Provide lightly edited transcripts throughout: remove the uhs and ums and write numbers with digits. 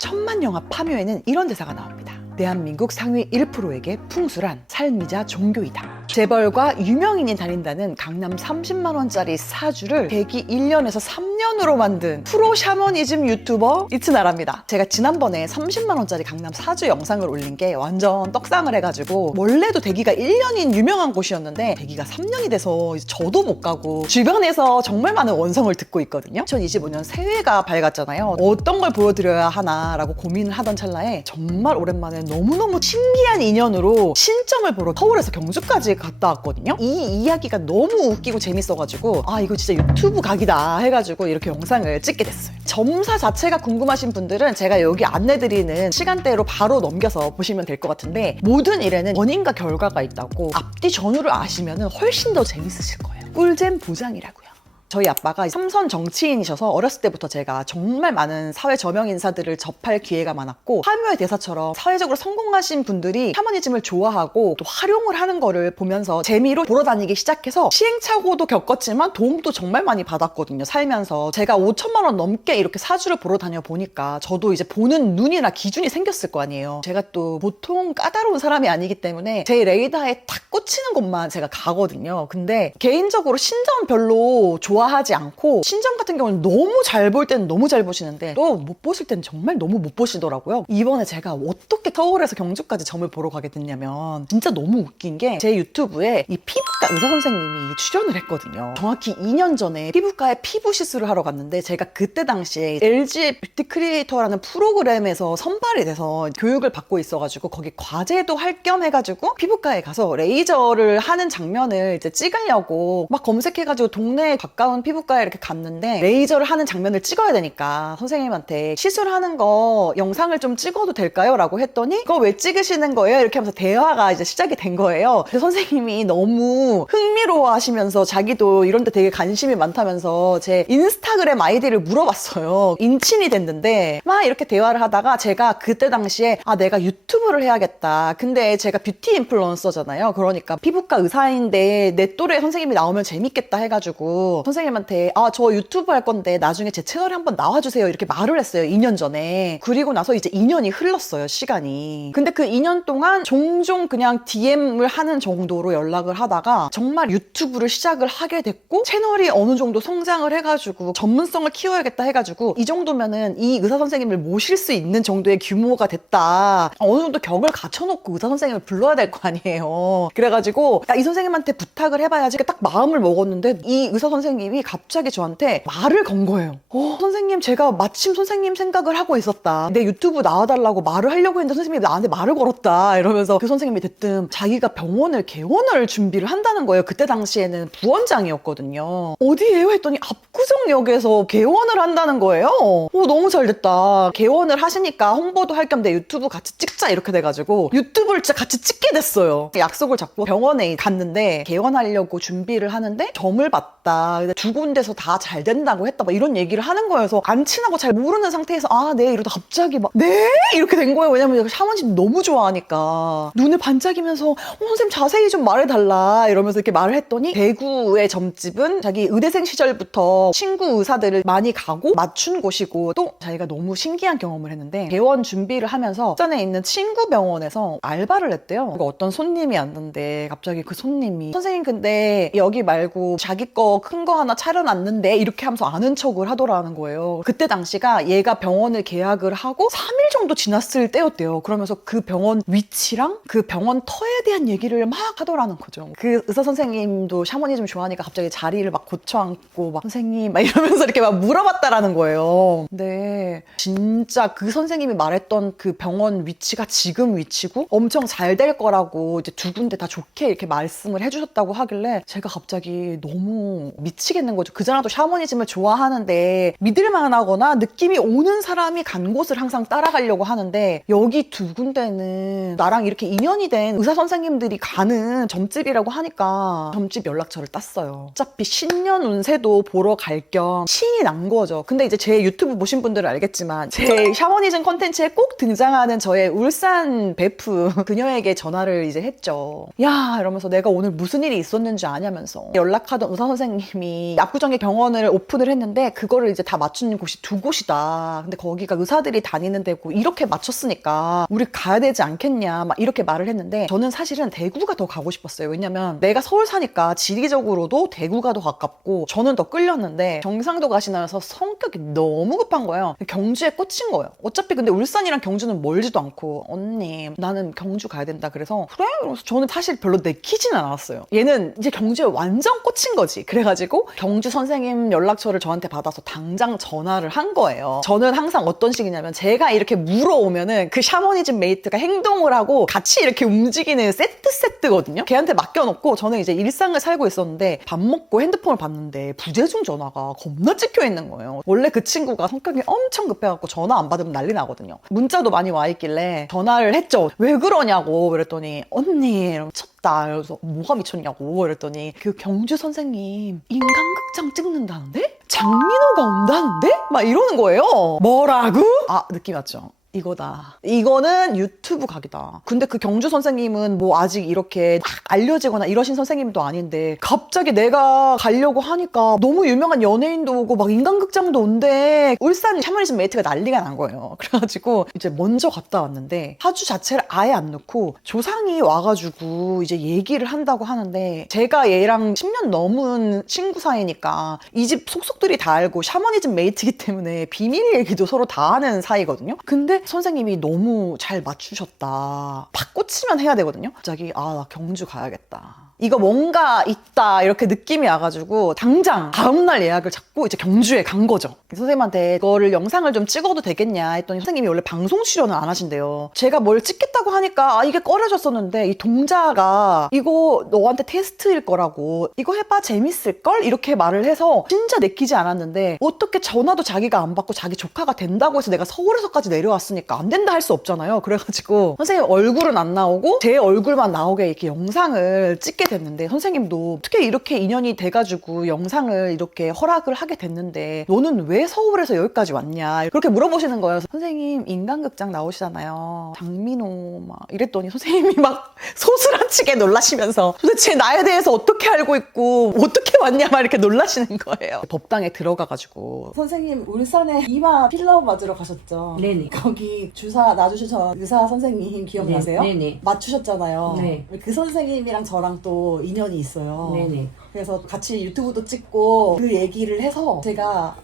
천만 영화 파묘에는 이런 대사가 나옵니다. 대한민국 상위 1%에게 풍수란 삶이자 종교이다. 재벌과 유명인이 다닌다는 강남 30만원짜리 사주를 대기 1년에서 3년으로 만든 프로 샤머니즘 유튜버 이츠나랍니다. 제가 지난번에 30만원짜리 강남 사주 영상을 올린 게 완전 떡상을 해가지고 원래도 대기가 1년인 유명한 곳이었는데 대기가 3년이 돼서 이제 저도 못 가고 주변에서 정말 많은 원성을 듣고 있거든요. 2025년 새해가 밝았잖아요. 어떤 걸 보여드려야 하나라고 고민을 하던 찰나에 정말 오랜만에 너무너무 신기한 인연으로 신점을 보러 서울에서 경주까지 갔다 왔거든요. 이 이야기가 너무 웃기고 재밌어가지고 아 이거 진짜 유튜브 각이다 해가지고 이렇게 영상을 찍게 됐어요. 점사 자체가 궁금하신 분들은 제가 여기 안내드리는 시간대로 바로 넘겨서 보시면 될 것 같은데 모든 일에는 원인과 결과가 있다고 앞뒤 전후를 아시면 훨씬 더 재밌으실 거예요. 꿀잼 보장이라고요. 저희 아빠가 삼선 정치인이셔서 어렸을 때부터 제가 정말 많은 사회 저명 인사들을 접할 기회가 많았고 파묘의 대사처럼 사회적으로 성공하신 분들이 샤머니즘을 좋아하고 또 활용을 하는 거를 보면서 재미로 보러 다니기 시작해서 시행착오도 겪었지만 도움도 정말 많이 받았거든요. 살면서 제가 5천만 원 넘게 이렇게 사주를 보러 다녀 보니까 저도 이제 보는 눈이나 기준이 생겼을 거 아니에요. 제가 또 보통 까다로운 사람이 아니기 때문에 제 레이더에 탁 꽂히는 곳만 제가 가거든요. 근데 개인적으로 신점 별로 좋아하지 않고 신점 같은 경우는 너무 잘 볼 때는 너무 잘 보시는데 또 못 보실 때는 정말 너무 못 보시더라고요. 이번에 제가 어떻게 서울에서 경주까지 점을 보러 가게 됐냐면 진짜 너무 웃긴 게 제 유튜브에 이 피부과 의사 선생님이 출연을 했거든요. 정확히 2년 전에 피부과에 피부 시술을 하러 갔는데 제가 그때 당시에 LG 뷰티 크리에이터라는 프로그램에서 선발이 돼서 교육을 받고 있어가지고 거기 과제도 할 겸 해가지고 피부과에 가서 레이저를 하는 장면을 이제 찍으려고 막 검색해가지고 동네에 가까운 피부과에 이렇게 갔는데 레이저를 하는 장면을 찍어야 되니까 선생님한테 시술하는 거 영상을 좀 찍어도 될까요? 라고 했더니 그거 왜 찍으시는 거예요? 이렇게 하면서 대화가 이제 시작이 된 거예요. 근데 선생님이 너무 흥미로워 하시면서 자기도 이런 데 되게 관심이 많다면서 제 인스타그램 아이디를 물어봤어요. 인친이 됐는데 막 이렇게 대화를 하다가 제가 그때 당시에 아 내가 유튜브를 해야겠다. 근데 제가 뷰티 인플루언서잖아요. 그러니까 피부과 의사인데 내 또래 선생님이 나오면 재밌겠다 해가지고 선생님한테 아 저 유튜브 할 건데 나중에 제 채널에 한번 나와주세요 이렇게 말을 했어요. 2년 전에. 그리고 나서 이제 2년이 흘렀어요. 시간이. 근데 그 2년 동안 종종 그냥 DM을 하는 정도로 연락을 하다가 정말 유튜브를 시작을 하게 됐고 채널이 어느 정도 성장을 해가지고 전문성을 키워야겠다 해가지고 이 정도면은 이 의사 선생님을 모실 수 있는 정도의 규모가 됐다. 어느 정도 격을 갖춰놓고 의사 선생님을 불러야 될 거 아니에요. 그래가지고 야, 이 선생님한테 부탁을 해봐야지 딱 마음을 먹었는데 이 의사 선생님이 갑자기 저한테 말을 건 거예요. 선생님 제가 마침 선생님 생각을 하고 있었다. 내 유튜브 나와달라고 말을 하려고 했는데 선생님이 나한테 말을 걸었다. 이러면서 그 선생님이 대뜸 자기가 병원을 개원을 준비를 한다는 거예요. 그때 당시에는 부원장이었거든요. 어디에요? 했더니 압구정역에서 개원을 한다는 거예요. 너무 잘 됐다. 개원을 하시니까 홍보도 할 겸 내 유튜브 같이 찍자 이렇게 돼가지고 유튜브를 진짜 같이 찍게 됐어요. 약속을 잡고 병원에 갔는데 개원하려고 준비를 하는데 점을 봤다. 근데 두 군데서 다 잘 된다고 했다. 막 이런 얘기를 하는 거여서 안 친하고 잘 모르는 상태에서 아, 네 이러다 갑자기 막 네? 이렇게 된 거예요. 왜냐면 샤머니즘 너무 좋아하니까 눈을 반짝이면서 선생님 자세히 좀 말해달라 이러면서 이렇게 말을 했더니 대구의 점집은 자기 의대생 시절부터 친구 의사들을 많이 가고 맞춘 곳이고 또 자기가 너무 신기한 경험을 했는데 개원 준비를 하면서 전에 있는 친구 병원에서 알바를 했대요. 어떤 손님이 왔는데 갑자기 그 손님이 선생님 근데 여기 말고 자기 거 큰 거 하나 차려놨는데 이렇게 하면서 아는 척을 하더라는 거예요. 그때 당시가 얘가 병원을 계약을 하고 3일 정도 지났을 때였대요. 그러면서 그 병원 위치랑 그 병원 터에 대한 얘기를 막 하더라는 거죠. 그 의사 선생님도 샤머니즘 좋아하니까 갑자기 자리를 막 고쳐앉고 막 선생님 막 이러면서 이렇게 막 물어봤다라는 거예요. 근데 진짜 그 선생님이 말했던 그 병원 위치가 지금 위치고 엄청 잘 될 거라고 이제 두 군데 다 좋게 이렇게 말씀을 해주셨다고 하길래 제가 갑자기 너무 미치겠는 거죠. 그전에도 샤머니즘을 좋아하는데 믿을만하거나 느낌이 오는 사람이 간 곳을 항상 따라가려고 하는데 여기 두 군데는 나랑 이렇게 인연이 된 의사 선생님들이 가는 점집이라고 하니까 점집 연락처를 땄어요. 어차피 신년 운세도 보러 갈 겸 신이 난 거죠. 근데 이제 제 유튜브 보신 분들은 알겠지만 제 샤머니즘 콘텐츠에 꼭 등장하는 저의 울산 베프 그녀에게 전화를 이제 했죠. 야 이러면서 내가 오늘 무슨 일이 있었는지 아냐면서 연락하던 의사 선생님이 선생님이 압구정에 병원을 오픈을 했는데 그거를 이제 다 맞추는 곳이 2곳이다. 근데 거기가 의사들이 다니는 데고 이렇게 맞췄으니까 우리 가야 되지 않겠냐 막 이렇게 말을 했는데 저는 사실은 대구가 더 가고 싶었어요. 왜냐면 내가 서울 사니까 지리적으로도 대구가 더 가깝고 저는 더 끌렸는데 경상도 가시면서 성격이 너무 급한 거예요. 경주에 꽂힌 거예요. 어차피 근데 울산이랑 경주는 멀지도 않고 언니 나는 경주 가야 된다 그래서 그래? 그래서 저는 사실 별로 내키지는 않았어요. 얘는 이제 경주에 완전 꽂힌 거지. 그래가지고 경주 선생님 연락처를 저한테 받아서 당장 전화를 한 거예요. 저는 항상 어떤 식이냐면 제가 이렇게 물어오면은 그 샤머니즘 메이트가 행동을 하고 같이 이렇게 움직이는 세트거든요. 걔한테 맡겨놓고 저는 이제 일상을 살고 있었는데 밥 먹고 핸드폰을 봤는데 부재중 전화가 겁나 찍혀 있는 거예요. 원래 그 친구가 성격이 엄청 급해갖고 전화 안 받으면 난리 나거든요. 문자도 많이 와 있길래 전화를 했죠. 왜 그러냐고 그랬더니 언니 미쳤다. 그래서 뭐가 미쳤냐고 그랬더니 그 경주 선생님 인간극장 찍는다는데? 장민호가 온다는데? 막 이러는 거예요. 뭐라고? 아 느낌 왔죠? 이거다. 이거는 유튜브 각이다. 근데 그 경주 선생님은 뭐 아직 이렇게 막 알려지거나 이러신 선생님도 아닌데 갑자기 내가 가려고 하니까 너무 유명한 연예인도 오고 막 인간극장도 온대. 울산 샤머니즘 메이트가 난리가 난 거예요. 그래가지고 이제 먼저 갔다 왔는데 사주 자체를 아예 안 넣고 조상이 와가지고 이제 얘기를 한다고 하는데 제가 얘랑 10년 넘은 친구 사이니까 이 집 속속들이 다 알고 샤머니즘 메이트이기 때문에 비밀 얘기도 서로 다 하는 사이거든요. 근데 선생님이 너무 잘 맞추셨다. 팍 꽂히면 해야 되거든요. 갑자기 나 경주 가야겠다. 이거 뭔가 있다 이렇게 느낌이 와가지고 당장 다음날 예약을 잡고 이제 경주에 간 거죠. 선생님한테 이거를 영상을 좀 찍어도 되겠냐 했더니 선생님이 원래 방송 출연을 안 하신대요. 제가 뭘 찍겠다고 하니까 이게 꺼려졌었는데 이 동자가 이거 너한테 테스트일 거라고 이거 해봐 재밌을걸? 이렇게 말을 해서 진짜 내키지 않았는데 어떻게 전화도 자기가 안 받고 자기 조카가 된다고 해서 내가 서울에서까지 내려왔으니까 안 된다 할 수 없잖아요. 그래가지고 선생님 얼굴은 안 나오고 제 얼굴만 나오게 이렇게 영상을 찍게 됐는데 선생님도 어떻게 이렇게 인연이 돼가지고 영상을 이렇게 허락을 하게 됐는데 너는 왜 서울에서 여기까지 왔냐 그렇게 물어보시는 거예요. 선생님 인간극장 나오시잖아요. 장민호 막 이랬더니 선생님이 막 소스라치게 놀라시면서 도대체 나에 대해서 어떻게 알고 있고 어떻게 왔냐 막 이렇게 놀라시는 거예요. 법당에 들어가가지고 선생님 울산에 이마 필러 맞으러 가셨죠? 네네. 거기 주사 놔주셔서 의사 선생님 기억나세요? 네네. 맞추셨잖아요. 네. 그 선생님이랑 저랑 또 인연이 있어요. 네네. 그래서 같이 유튜브도 찍고 그 얘기를 해서 제가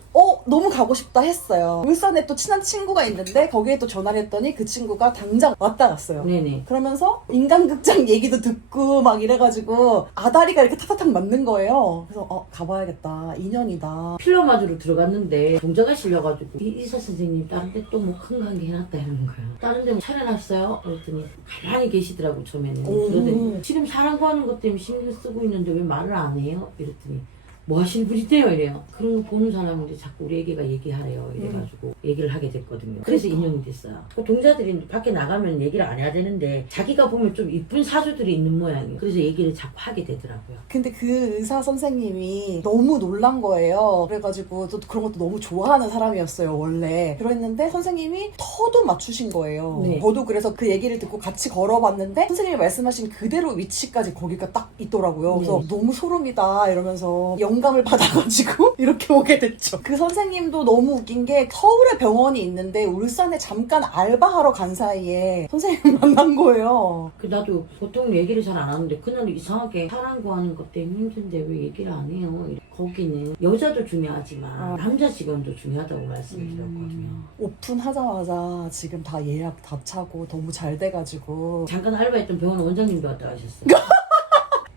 너무 가고 싶다 했어요. 울산에 또 친한 친구가 있는데 거기에 또 전화를 했더니 그 친구가 당장 왔다 갔어요. 네네. 그러면서 인간극장 얘기도 듣고 막 이래가지고 아다리가 이렇게 탁탁탁 맞는 거예요. 그래서 가봐야겠다. 인연이다. 필러 맞으러 들어갔는데 동자가 실려가지고 이 의사 선생님 다른 데 또 뭐 큰 거 한 게 해놨다 이러는 거예요. 다른 데 뭐 차려놨어요? 그랬더니 가만히 계시더라고 처음에는. 그러더니 지금 사람 구하는 것 때문에 신경 쓰고 있는데 왜 말을 안 해요? 이랬더니 뭐 하시는 분이세요? 이래요. 그런 거 보는 사람인데 자꾸 우리 애기가 얘기하래요. 이래가지고 얘기를 하게 됐거든요. 그래서 인연이 됐어요. 그 동자들이 밖에 나가면 얘기를 안 해야 되는데 자기가 보면 좀 이쁜 사주들이 있는 모양이에요. 그래서 얘기를 자꾸 하게 되더라고요. 근데 그 의사 선생님이 너무 놀란 거예요. 그래가지고 또 그런 것도 너무 좋아하는 사람이었어요 원래. 그랬는데 선생님이 터도 맞추신 거예요. 네. 저도 그래서 그 얘기를 듣고 같이 걸어봤는데 선생님이 말씀하신 그대로 위치까지 거기가 딱 있더라고요. 그래서 네. 너무 소름이다 이러면서 영감을 받아가지고 이렇게 오게 됐죠. 그 선생님도 너무 웃긴 게 서울에 병원이 있는데 울산에 잠깐 알바하러 간 사이에 선생님 만난 거예요. 그 나도 보통 얘기를 잘 안 하는데 그날 이상하게 사람 구하는 것 때문에 힘든데 왜 얘기를 안 해요? 거기는 여자도 중요하지만 남자 직원도 중요하다고 말씀을 드렸거든요. 오픈하자마자 지금 다 예약 다 차고 너무 잘 돼가지고 잠깐 알바했던 병원 원장님도 왔다 가셨어요.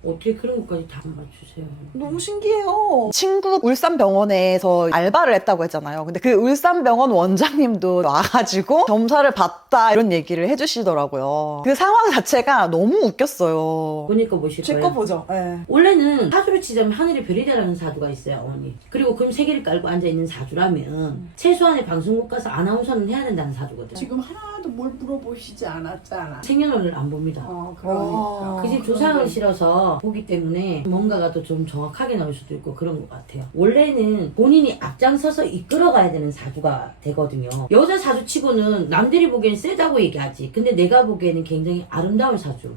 어떻게 그런 것까지 다 맞추세요? 너무 신기해요. 친구 울산병원에서 알바를 했다고 했잖아요. 근데 그 울산병원 원장님도 와가지고 점사를 봤다 이런 얘기를 해주시더라고요. 그 상황 자체가 너무 웃겼어요. 보니까 보실 제 거예요. 거 보죠. 네. 원래는 사주를 치자면 하늘이 별이다라는 사주가 있어요, 어머니. 그리고 금 3개를 깔고 앉아있는 사주라면 최소한의 방송국 가서 아나운서는 해야 된다는 사주거든. 지금 하나도 뭘 물어보시지 않았잖아. 생년월일 안 봅니다. 그러니까. 그 집 조상을 실어서 보기 때문에 뭔가가 더 좀 정확하게 나올 수도 있고 그런 것 같아요. 원래는 본인이 앞장서서 이끌어가야 되는 사주가 되거든요. 여자 사주치고는 남들이 보기엔 세다고 얘기하지. 근데 내가 보기에는 굉장히 아름다운 사주.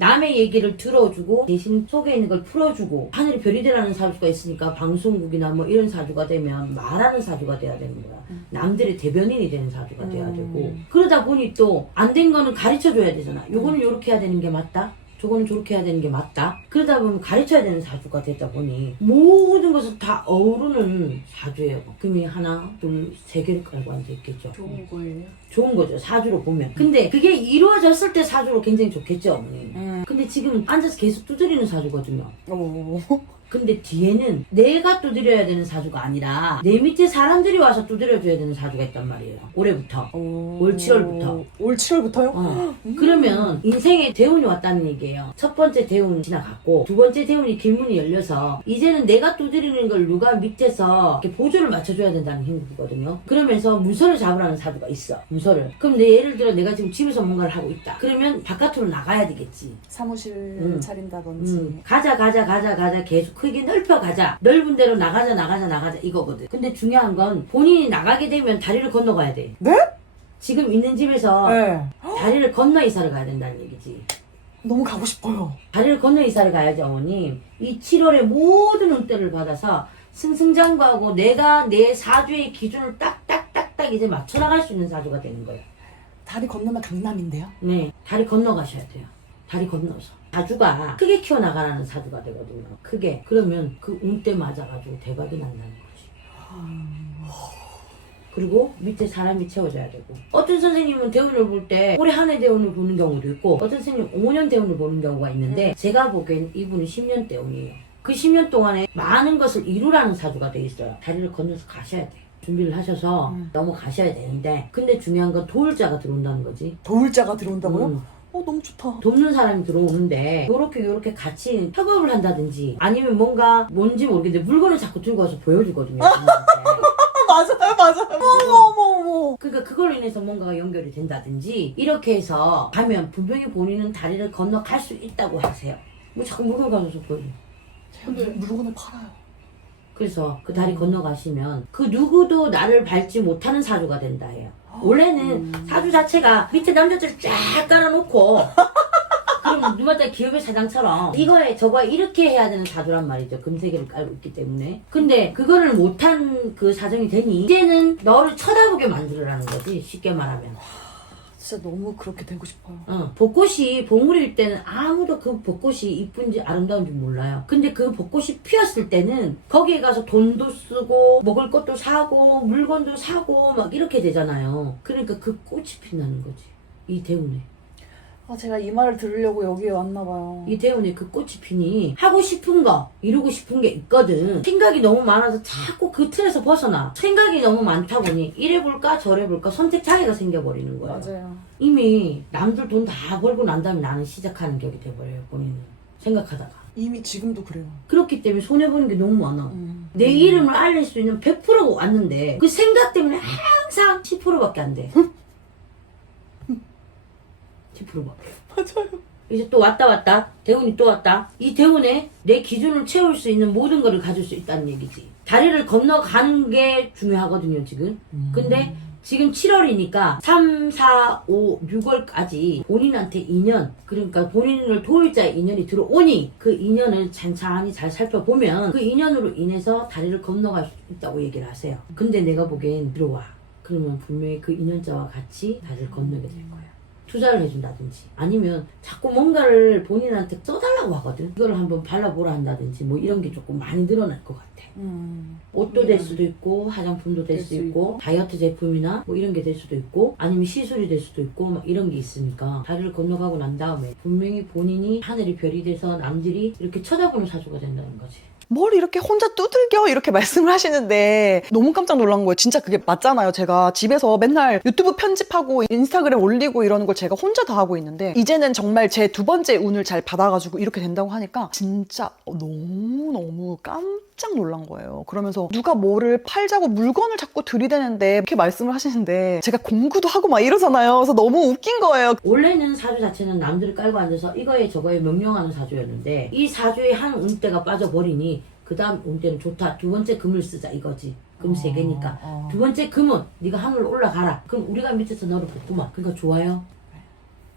남의 얘기를 들어주고 대신 속에 있는 걸 풀어주고 하늘이 별이 되라는 사주가 있으니까 방송국이나 뭐 이런 사주가 되면 말하는 사주가 돼야 되는 거야. 남들의 대변인이 되는 사주가 돼야 되고 그러다 보니 또 안 된 거는 가르쳐줘야 되잖아. 요거는 요렇게 해야 되는 게 맞다. 저거는 저렇게 해야 되는 게 맞다. 그러다 보면 가르쳐야 되는 사주가 되다 보니 모든 것을 다 어우르는 사주예요. 금이 하나, 둘, 세 개를 깔고 앉아있겠죠. 좋은 거예요. 좋은 거죠. 사주로 보면. 근데 그게 이루어졌을 때 사주로 굉장히 좋겠죠, 어머니. 근데 지금 앉아서 계속 두드리는 사주거든요. 오. 근데 뒤에는 내가 두드려야 되는 사주가 아니라 내 밑에 사람들이 와서 두드려줘야 되는 사주가 있단 말이에요. 올해부터. 올 7월부터. 올 7월부터요? 그러면 인생에 대운이 왔다는 얘기예요. 첫 번째 대운 지나갔고 두 번째 대운이 길문이 열려서 이제는 내가 두드리는 걸 누가 밑에서 이렇게 보조를 맞춰줘야 된다는 힘이거든요. 그러면서 문서를 잡으라는 사주가 있어. 문서를. 그럼 예를 들어 내가 지금 집에서 뭔가를 하고 있다. 그러면 바깥으로 나가야 되겠지. 사무실 차린다든지. 가자 계속 크게 넓혀가자. 넓은 데로 나가자 이거거든. 근데 중요한 건 본인이 나가게 되면 다리를 건너가야 돼. 네? 지금 있는 집에서 네. 다리를 건너 이사를 가야 된다는 얘기지. 너무 가고 싶어요. 다리를 건너 이사를 가야지 어머님. 이 7월에 모든 운대를 받아서 승승장구하고 내가 내 사주의 기준을 딱딱딱딱 이제 맞춰 나갈 수 있는 사주가 되는 거예요. 다리 건너면 강남인데요? 네, 다리 건너 가셔야 돼요. 다리 건너서. 사주가 크게 키워나가라는 사주가 되거든요. 크게. 그러면 그 운대 맞아가지고 대박이 난다는 거지. 그리고 밑에 사람이 채워져야 되고. 어떤 선생님은 대운을 볼 때 올해 한 해 대운을 보는 경우도 있고 어떤 선생님은 5년 대운을 보는 경우가 있는데 제가 보기엔 이분은 10년 대운이에요. 그 10년 동안에 많은 것을 이루라는 사주가 돼 있어요. 다리를 건너서 가셔야 돼요. 준비를 하셔서 넘어가셔야 되는데 근데 중요한 건 도울자가 들어온다는 거지. 도울자가 들어온다고요? 너무 좋다. 돕는 사람이 들어오는데 요렇게 같이 협업을 한다든지 아니면 뭔지 모르겠는데 물건을 자꾸 들고 와서 보여주거든요. 맞아요. 어머. 그러니까 그걸로 인해서 뭔가가 연결이 된다든지 이렇게 해서 가면 분명히 본인은 다리를 건너갈 수 있다고 하세요. 뭐 자꾸 물건 가져서 보여줘. 근데 물건을 팔아요. 그래서 그 다리 건너가시면 그 누구도 나를 밟지 못하는 사주가 된다 해요. 원래는 사주 자체가 밑에 남자들 쫙 깔아놓고 그럼 누구한테 기업의 사장처럼 이거에 저거에 이렇게 해야 되는 사주란 말이죠. 금세계를 깔고 있기 때문에. 근데 그거를 못한 그 사정이 되니 이제는 너를 쳐다보게 만들으라는 거지. 쉽게 말하면. 진짜 너무 그렇게 되고 싶어요. 벚꽃이 봄물일 때는 아무도 그 벚꽃이 이쁜지 아름다운지 몰라요. 근데 그 벚꽃이 피었을 때는 거기에 가서 돈도 쓰고 먹을 것도 사고 물건도 사고 막 이렇게 되잖아요. 그러니까 그 꽃이 피나는 거지. 이 대운에. 제가 이 말을 들으려고 여기에 왔나봐요. 이 대운에 그 꽃이 피니 하고 싶은 거 이루고 싶은 게 있거든. 생각이 너무 많아서 자꾸 그 틀에서 벗어나. 생각이 너무 많다 보니 이래 볼까 저래 볼까 선택 장애가 생겨버리는 거예요. 맞아요. 이미 남들 돈 다 벌고 난 다음에 나는 시작하는 격이 돼버려요. 본인은 생각하다가. 이미 지금도 그래요. 그렇기 때문에 손해보는 게 너무 많아. 내 이름을 알릴 수 있는 100%가 왔는데 그 생각 때문에 항상 10%밖에 안 돼. 10%밖에. 맞아요. 이제 또 왔다. 대운이 또 왔다. 이 대운에 내 기준을 채울 수 있는 모든 거를 가질 수 있다는 얘기지. 다리를 건너가는 게 중요하거든요, 지금. 근데 지금 7월이니까 3, 4, 5, 6월까지 본인한테 인연, 그러니까 본인을 도울 자의 인연이 들어오니 그 인연을 찬찬히 잘 살펴보면 그 인연으로 인해서 다리를 건너갈 수 있다고 얘기를 하세요. 근데 내가 보기엔 들어와. 그러면 분명히 그 인연자와 같이 다리를 건너게 될 거야. 투자를 해준다든지 아니면 자꾸 뭔가를 본인한테 써달라고 하거든. 이걸 한번 발라보라 한다든지 뭐 이런 게 조금 많이 늘어날 것 같아. 옷도 될 수도 있고 화장품도 될 수도 있고 다이어트 제품이나 뭐 이런 게 될 수도 있고 아니면 시술이 될 수도 있고 막 이런 게 있으니까 다리를 건너가고 난 다음에 분명히 본인이 하늘이 별이 돼서 남들이 이렇게 쳐다보는 사주가 된다는 거지. 뭘 이렇게 혼자 두들겨 이렇게 말씀을 하시는데 너무 깜짝 놀란 거예요. 진짜 그게 맞잖아요. 제가 집에서 맨날 유튜브 편집하고 인스타그램 올리고 이러는 걸 제가 혼자 다 하고 있는데 이제는 정말 제 두 번째 운을 잘 받아가지고 이렇게 된다고 하니까 진짜 너무너무 깜짝 놀란 거예요. 그러면서 누가 뭐를 팔자고 물건을 자꾸 들이대는데 이렇게 말씀을 하시는데 제가 공부도 하고 막 이러잖아요. 그래서 너무 웃긴 거예요. 원래는 사주 자체는 남들을 깔고 앉아서 이거에 저거에 명령하는 사주였는데 이 사주의 한 운대가 빠져버리니 그 다음 운대는 좋다. 두 번째 금을 쓰자 이거지. 금 3개니까. 두 번째 금은 네가 하늘로 올라가라. 그럼 우리가 밑에서 너를 볶구만. 그러니까 좋아요.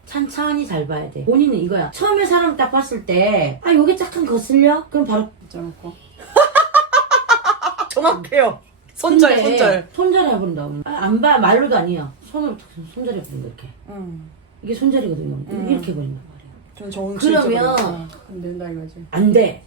찬찬히 잘 봐야 돼. 본인은 이거야. 처음에 사람 딱 봤을 때 아 요게 약간 거슬려? 그럼 바로 붙여놓고. 정확해요. 근데 손절해버린다. 안 봐. 말로도 아니야. 손으로 탁 손절해버린다 이렇게. 이게 손절이거든요. 이렇게 해버린단 말이야. 저는 그러면 안 된다 이거지. 안 돼.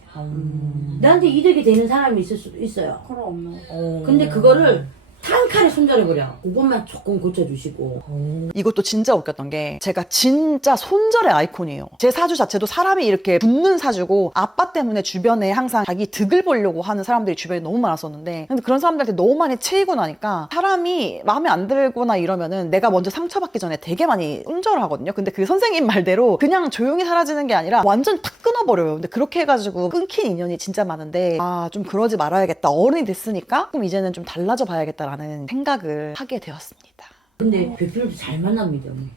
나한테 이득이 되는 사람이 있을 수도 있어요. 그럼. 근데 그거를 단칼에 손절해버려. 그것만 조금 고쳐주시고. 이것도 진짜 웃겼던 게 제가 진짜 손절의 아이콘이에요. 제 사주 자체도 사람이 이렇게 붙는 사주고 아빠 때문에 주변에 항상 자기 득을 보려고 하는 사람들이 주변에 너무 많았었는데 근데 그런 사람들한테 너무 많이 채이고 나니까 사람이 마음에 안 들거나 이러면은 내가 먼저 상처받기 전에 되게 많이 손절을 하거든요. 근데 그 선생님 말대로 그냥 조용히 사라지는 게 아니라 완전 탁 끊어버려요. 근데 그렇게 해가지고 끊긴 인연이 진짜 많은데 아, 좀 그러지 말아야겠다. 어른이 됐으니까 그럼 이제는 좀 달라져 봐야겠다라는 생각을 하게 되었습니다. 근데 배필도 잘 만납니다. 언니.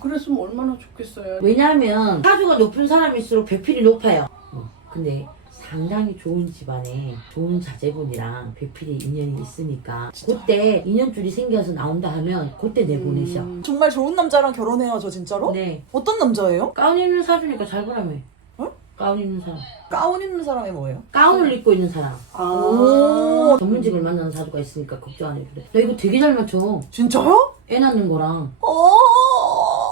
그랬으면 얼마나 좋겠어요. 왜냐하면 사주가 높은 사람일수록 배필이 높아요. 근데 상당히 좋은 집안에 좋은 자제분이랑 배필이 인연이 있으니까 그때 인연줄이 생겨서 나온다 하면 그때 내보내셔. 정말 좋은 남자랑 결혼해요, 저 진짜로? 네. 어떤 남자예요? 가운 입는 사주니까 잘 보라며. 어? 가운 입는 사람. 가운 입는 사람이 뭐예요? 가운을 입고 있는 사람. 오, 전문직을 만나는 사주가 있으니까 걱정 안 해도 돼. 나 이거 되게 잘 맞춰. 진짜요? 애 낳는 거랑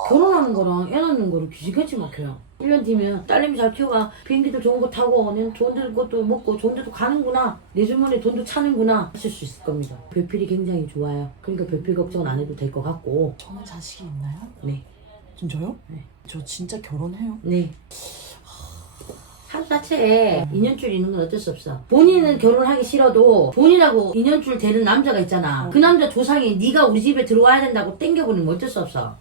결혼하는 거랑 애 낳는 거를 귀신같이 막혀요. 1년 뒤면 딸내미 잘 키워가 비행기도 좋은 거 타고 내 좋은 데 것도 먹고 좋은 데도 가는구나 내 주머니에 돈도 차는구나 하실 수 있을 겁니다. 배필이 굉장히 좋아요. 그러니까 배필 걱정은 안 해도 될 것 같고. 저는 자식이 있나요? 네. 진짜요? 네. 저 진짜 결혼해요. 네. 삶 자체에 인연줄이 있는 건 어쩔 수 없어. 본인은 결혼하기 싫어도 본인하고 인연줄 되는 남자가 있잖아. 그 남자 조상이 네가 우리 집에 들어와야 된다고 땡겨보는 건 어쩔 수 없어.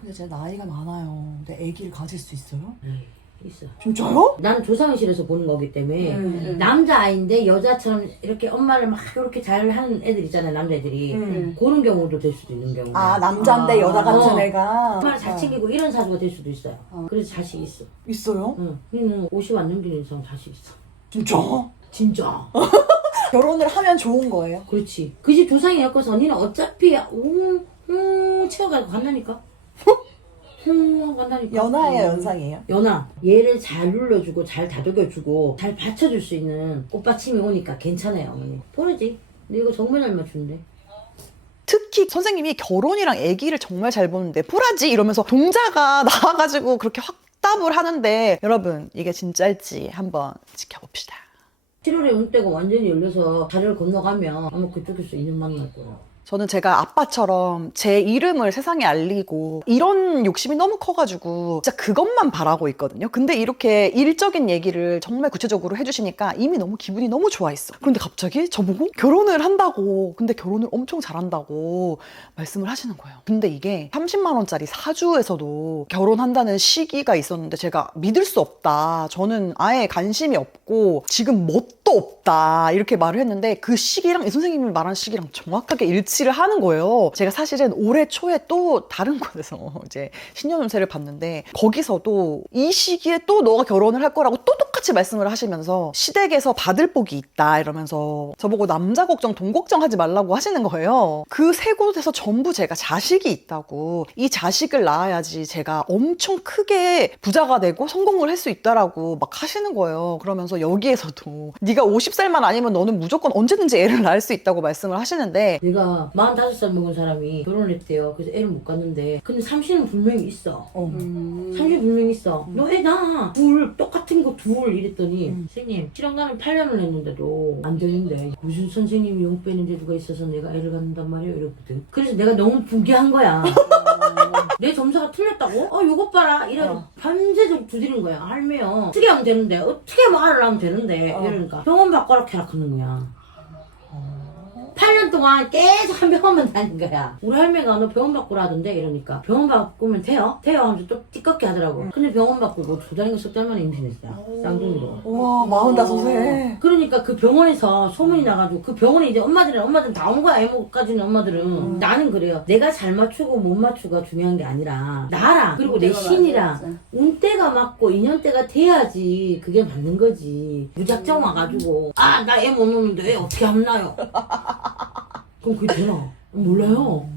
근데 제가 나이가 많아요. 근데 아기를 가질 수 있어요? 있어. 진짜요? 난 조상을 실어서 보는 거기 때문에 남자아이인데 여자처럼 이렇게 엄마를 막 이렇게 잘 하는 애들 있잖아요. 남자애들이 그런 경우도 될 수도 있는 경우. 아, 남자인데 여자 같은 어. 애가 엄마를 잘 챙기고 이런 사주가 될 수도 있어요. 그래서 자식 있어. 있어요? 응. 우리는 50 안 넘기는 이상 자식 있어. 진짜? 진짜. 결혼을 하면 좋은 거예요? 그렇지. 그 집 조상이 엮어서 언니는 어차피 채워가지고 간다니까. 하고 간다니까. 연하예요, 연상이에요? 연하. 얘를 잘 눌러주고 잘 다독여주고 잘 받쳐줄 수 있는 꽃받침이 오니까 괜찮아요 어머니. 보내지. 근데 이거 정말 잘 맞추는데. 특히 선생님이 결혼이랑 아기를 정말 잘 보는데 보라지 이러면서 동자가 나와가지고 그렇게 확답을 하는데 여러분 이게 진짜일지 한번 지켜봅시다. 7월에 운대가 완전히 열려서 다리를 건너가면 아마 그쪽에서 인연 만날 거예요. 저는 제가 아빠처럼 제 이름을 세상에 알리고 이런 욕심이 너무 커가지고 진짜 그것만 바라고 있거든요. 근데 이렇게 일적인 얘기를 정말 구체적으로 해주시니까 이미 너무 기분이 너무 좋아했어. 그런데 갑자기 저보고 결혼을 한다고, 근데 결혼을 엄청 잘한다고 말씀을 하시는 거예요. 근데 이게 30만 원짜리 사주에서도 결혼한다는 시기가 있었는데 제가 믿을 수 없다. 저는 아예 관심이 없고 지금 뭣도 없다. 이렇게 말을 했는데 그 시기랑 이 선생님이 말한 시기랑 정확하게 일치를 하는 거예요. 제가 사실은 올해 초에 또 다른 곳에서 이제 신년운세를 봤는데 거기서도 이 시기에 또 너가 결혼을 할 거라고 또 똑같이 말씀을 하시면서 시댁에서 받을 복이 있다 이러면서 저보고 남자 걱정 돈 걱정하지 말라고 하시는 거예요. 그 세 곳에서 전부 제가 자식이 있다고, 이 자식을 낳아야지 제가 엄청 크게 부자가 되고 성공을 할 수 있다라고 막 하시는 거예요. 그러면서 여기에서도 네가 50살만 아니면 너는 무조건 언제든지 애를 낳을 수 있다고 말씀을 하시는데 내가 45살 먹은 사람이 결혼을 했대요. 그래서 애를 못 갔는데 근데 30은 분명히 있어. 30 분명히 있어. 너 애 낳아. 둘 똑같은 거 둘 이랬더니 선생님 실현가는 8년을 했는데도 안 되는데 무슨 선생님이 용 빼는 데가 있어서 내가 애를 갖는단 말이야 이랬거든. 그래서 내가 너무 부기한 거야. 내 점수가 틀렸다고? 요것 봐라 이래서 밤새도록 두드리는 거야. 할매요 어떻게 하면 되는데 어떻게 말을 하면 되는데 이러니까 병원 바꿔라 캐락하는 거야. 8년 동안 계속 한 병원만 다닌 거야. 우리 할매가 너 병원 바꾸라 하던데 이러니까 병원 바꾸면 돼요? 돼요 하면서 또 띠껍게 하더라고. 근데 병원 바꾸고 2달인가 3달 만에 임신했어요. 쌍둥이로. 우와, 45세. 그러니까 그 병원에서 소문이 나가지고 그 병원에 이제 엄마들은 다 온 거야. 애모까지는 엄마들은. 나는 그래요. 내가 잘 맞추고 못 맞추가 중요한 게 아니라 나랑 그리고 내 신이랑 운때가 맞고 인연때가 돼야지 그게 맞는 거지. 무작정 와가지고 나 애 못 놓는데 애 어떻게 하면 나요? 그럼 그게 되나? 몰라요.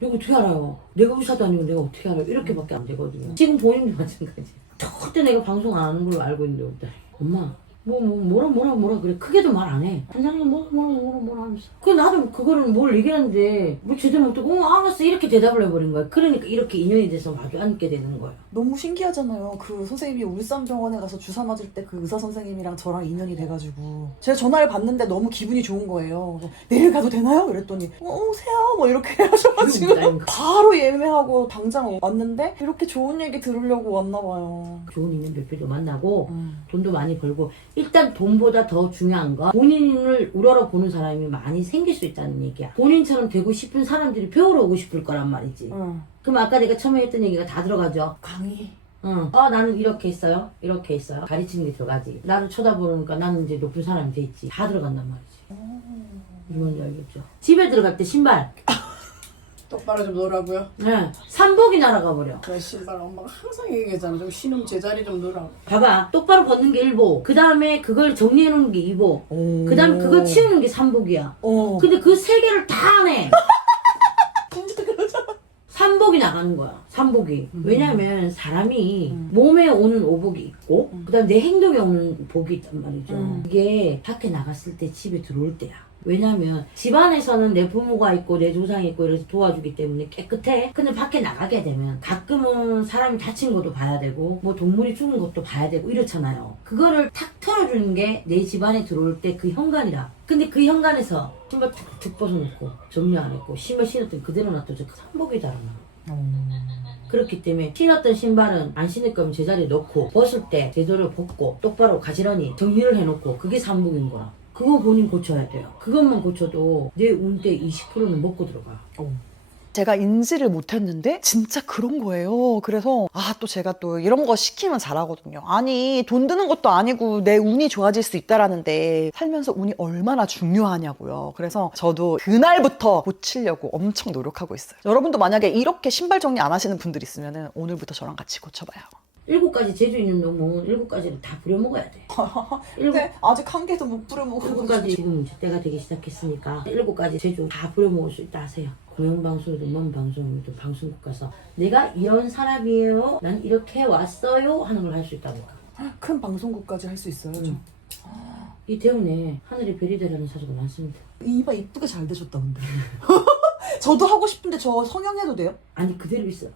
내가 어떻게 알아요? 내가 의사도 아니고 내가 어떻게 알아요? 이렇게밖에 안 되거든요. 지금 본인도 마찬가지. 절대 내가 방송 안 하는 걸로 알고 있는데 어때? 엄마 뭐라 그래. 크게도 말 안 해. 원장님 뭐라 하면서. 그 나도 그거를 뭘 얘기하는데 뭐 제대로 못하고 알았어 이렇게 대답을 해버린 거야. 그러니까 이렇게 인연이 돼서 마주 앉게 되는 거예요. 너무 신기하잖아요. 그 선생님이 울산병원에 가서 주사 맞을 때 그 의사 선생님이랑 저랑 인연이 돼가지고 제가 전화를 받는데 너무 기분이 좋은 거예요. 그래서 내일 가도 되나요? 이랬더니 오세요 뭐 이렇게 하셔가지고 바로 예매하고 당장 왔는데 이렇게 좋은 얘기 들으려고 왔나 봐요. 좋은 인연 별표도 만나고 돈도 많이 벌고 일단 돈보다 더 중요한 건 본인을 우러러보는 사람이 많이 생길 수 있다는 얘기야. 본인처럼 되고 싶은 사람들이 배우러 오고 싶을 거란 말이지. 그럼 아까 내가 처음에 했던 얘기가 다 들어가죠. 강의. 나는 이렇게 했어요. 이렇게 했어요. 가르치는 게 들어가지. 나를 쳐다보니까 나는 이제 높은 사람이 돼 있지. 다 들어간단 말이지. 이건 알겠죠. 집에 들어갈 때 신발. 똑바로 좀 놓으라고요. 네. 산복이 날아가 버려. 그 신발 엄마가 항상 얘기하잖아. 좀 신으면 제자리 좀 놓으라고. 봐봐. 똑바로 벗는 게 1복. 그 다음에 그걸 정리해 놓는 게 2복. 그 다음에 그걸 치우는 게 3복이야. 근데 그 세 개를 다 안 해. 삼복이 나가는 거야. 삼복이. 왜냐면 사람이 몸에 오는 오복이 있고 그다음에 내 행동에 오는 복이 있단 말이죠. 이게 밖에 나갔을 때 집에 들어올 때야. 왜냐면 집안에서는 내 부모가 있고 내 조상이 있고 이래서 도와주기 때문에 깨끗해. 근데 밖에 나가게 되면 가끔은 사람이 다친 것도 봐야 되고 뭐 동물이 죽은 것도 봐야 되고 이렇잖아요. 그거를 탁 털어주는 게 내 집안에 들어올 때 그 현관이라. 근데 그 현관에서 신발 툭툭 벗어놓고 정리 안 했고 신발 신었더니 그대로 놔둬서 그 삼복이잖아. 그렇기 때문에 신었던 신발은 안 신을 거면 제자리에 넣고 벗을 때 제대로 벗고 똑바로 가지런히 정리를 해놓고 그게 삼복인 거야. 그거 본인 고쳐야 돼요. 그것만 고쳐도 내 운대 20%는 먹고 들어가. 제가 인지를 못했는데 진짜 그런 거예요. 그래서 또 제가 또 이런 거 시키면 잘하거든요. 아니 돈 드는 것도 아니고 내 운이 좋아질 수 있다라는데 살면서 운이 얼마나 중요하냐고요. 그래서 저도 그날부터 고치려고 엄청 노력하고 있어요. 여러분도 만약에 이렇게 신발 정리 안 하시는 분들 있으면 오늘부터 저랑 같이 고쳐봐요. 7가지 재주 있는 놈은 7가지를 다 부려먹어야 돼. 근데 아직 한 개도 못 부려먹어가지고 7가지 지금 이제 때가 되기 시작했으니까 7가지 재주 다 부려먹을 수 있다 하세요. 공영방송이든 뭔 방송이든 방송국 가서 내가 이런 사람이에요. 난 이렇게 왔어요. 하는 걸 할 수 있다니까. 큰 방송국까지 할 수 있어요. 저. 이태원에 하늘의 별이 되라는 사주가 많습니다. 이마 이쁘게 잘 되셨다 근데. 저도 하고 싶은데 저 성형해도 돼요? 아니 그대로 있어.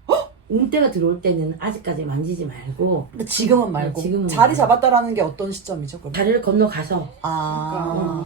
운때가 들어올 때는 아직까지 만지지 말고 근데 지금은 말고 지금은 자리 말고. 잡았다라는 게 어떤 시점이죠? 그럼? 다리를 건너가서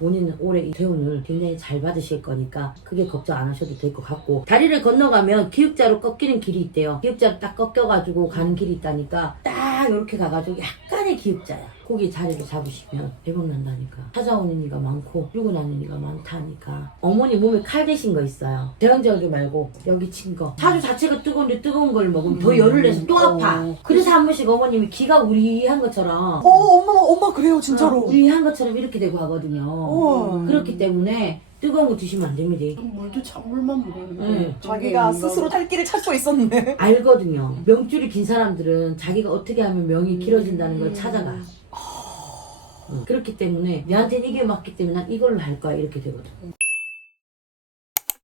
본인은 올해 이 대운을 굉장히 잘 받으실 거니까 크게 걱정 안 하셔도 될 것 같고 다리를 건너가면 기역자로 꺾이는 길이 있대요. 기역자로 딱 꺾여가지고 가는 길이 있다니까 딱 이렇게 가가지고 약간의 기역자야. 거기 자리를 잡으시면 대박 난다니까. 찾아오는 이가 많고 죽고 나는 이가 많다니까. 어머니 몸에 칼 대신 거 있어요. 대형저기 말고 여기 친 거. 사주 자체가 뜨거운데 뜨거운 걸 먹으면 더 열을 내서 또 아파. 그래서 한 번씩 어머님이 기가 우리한 것처럼 엄마 그래요 진짜로. 우리한 것처럼 이렇게 되고 하거든요. 그렇기 때문에 뜨거운 거 드시면 안 됩니다. 물도 찬물만 먹어요. 네. 자기가 스스로 살 길을 찾고 있었네. 알거든요. 명줄이 긴 사람들은 자기가 어떻게 하면 명이 길어진다는 걸 찾아가. 그렇기 때문에 내한테는 이게 맞기 때문에 난 이걸로 할 거야 이렇게 되거든.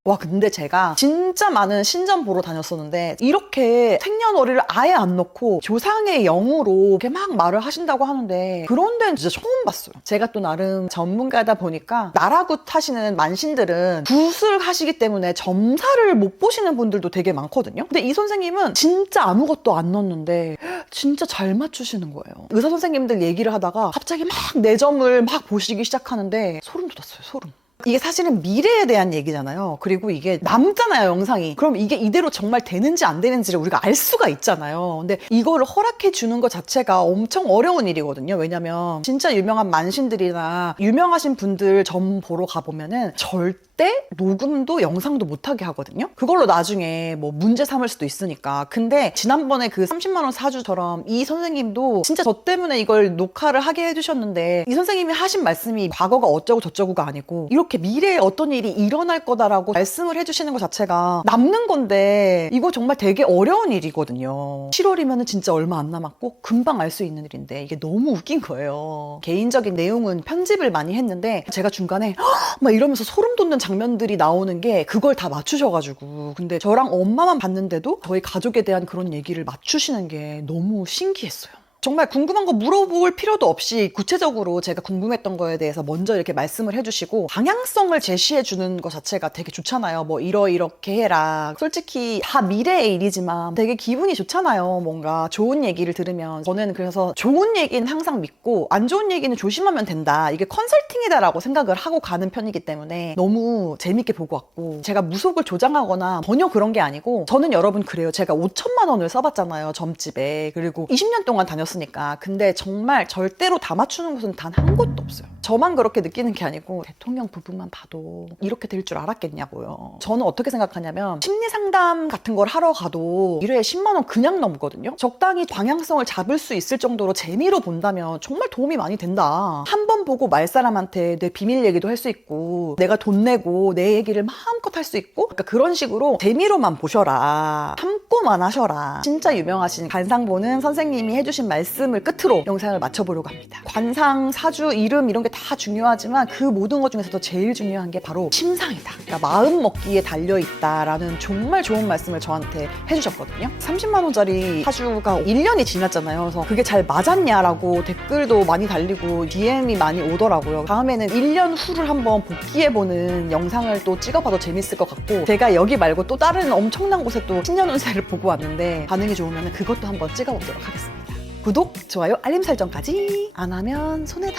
와 근데 제가 진짜 많은 신점 보러 다녔었는데 이렇게 생년월일을 아예 안 넣고 조상의 영으로 이렇게 막 말을 하신다고 하는데 그런 데는 진짜 처음 봤어요. 제가 또 나름 전문가다 보니까 나라굿 하시는 만신들은 굿을 하시기 때문에 점사를 못 보시는 분들도 되게 많거든요. 근데 이 선생님은 진짜 아무것도 안 넣었는데 진짜 잘 맞추시는 거예요. 의사 선생님들 얘기를 하다가 갑자기 막 내 점을 막 보시기 시작하는데 소름 돋았어요. 소름. 이게 사실은 미래에 대한 얘기잖아요. 그리고 이게 남잖아요, 영상이. 그럼 이게 이대로 정말 되는지 안 되는지를 우리가 알 수가 있잖아요. 근데 이거를 허락해 주는 것 자체가 엄청 어려운 일이거든요. 왜냐면 진짜 유명한 만신들이나 유명하신 분들 점 보러 가보면은 절대 녹음도 영상도 못하게 하거든요. 그걸로 나중에 뭐 문제 삼을 수도 있으니까. 근데 지난번에 그 30만 원 사주처럼 이 선생님도 진짜 저 때문에 이걸 녹화를 하게 해주셨는데 이 선생님이 하신 말씀이 과거가 어쩌고 저쩌고가 아니고 이렇게 미래에 어떤 일이 일어날 거다라고 말씀을 해주시는 것 자체가 남는 건데 이거 정말 되게 어려운 일이거든요. 7월이면 진짜 얼마 안 남았고 금방 알 수 있는 일인데 이게 너무 웃긴 거예요. 개인적인 내용은 편집을 많이 했는데 제가 중간에 막 이러면서 소름 돋는 장면 장면들이 나오는 게 그걸 다 맞추셔가지고 근데 저랑 엄마만 봤는데도 저희 가족에 대한 그런 얘기를 맞추시는 게 너무 신기했어요. 정말 궁금한 거 물어볼 필요도 없이 구체적으로 제가 궁금했던 거에 대해서 먼저 이렇게 말씀을 해주시고 방향성을 제시해 주는 것 자체가 되게 좋잖아요. 뭐 이렇게 해라. 솔직히 다 미래의 일이지만 되게 기분이 좋잖아요. 뭔가 좋은 얘기를 들으면. 저는 그래서 좋은 얘기는 항상 믿고 안 좋은 얘기는 조심하면 된다. 이게 컨설팅이다라고 생각을 하고 가는 편이기 때문에 너무 재밌게 보고 왔고 제가 무속을 조장하거나 전혀 그런 게 아니고 저는 여러분 그래요. 제가 5천만 원을 써봤잖아요. 점집에. 그리고 20년 동안 다녔으니까. 근데 정말 절대로 다 맞추는 곳은 단 한 곳도 없어요. 저만 그렇게 느끼는 게 아니고 대통령 부부만 봐도 이렇게 될 줄 알았겠냐고요. 저는 어떻게 생각하냐면 심리 상담 같은 걸 하러 가도 1회에 10만 원 그냥 넘거든요. 적당히 방향성을 잡을 수 있을 정도로 재미로 본다면 정말 도움이 많이 된다. 한 번 보고 말 사람한테 내 비밀 얘기도 할 수 있고 내가 돈 내고 내 얘기를 마음껏 할 수 있고 그러니까 그런 식으로 재미로만 보셔라. 참고만 하셔라. 진짜 유명하신 관상 보는 선생님이 해주신 말씀을 끝으로 영상을 마쳐보려고 합니다. 관상, 사주, 이름 이런 게 다 중요하지만 그 모든 것 중에서도 제일 중요한 게 바로 심상이다. 그러니까 마음 먹기에 달려있다라는 정말 좋은 말씀을 저한테 해주셨거든요. 30만 원짜리 사주가 1년이 지났잖아요. 그래서 그게 잘 맞았냐라고 댓글도 많이 달리고 DM이 많이 오더라고요. 다음에는 1년 후를 한번 복귀해보는 영상을 또 찍어봐도 재밌을 것 같고 제가 여기 말고 또 다른 엄청난 곳에 또 신년 운세를 보고 왔는데 반응이 좋으면 그것도 한번 찍어보도록 하겠습니다. 구독, 좋아요, 알림 설정까지 안 하면 손해다.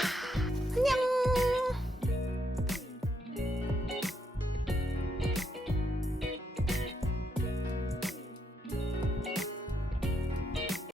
안녕.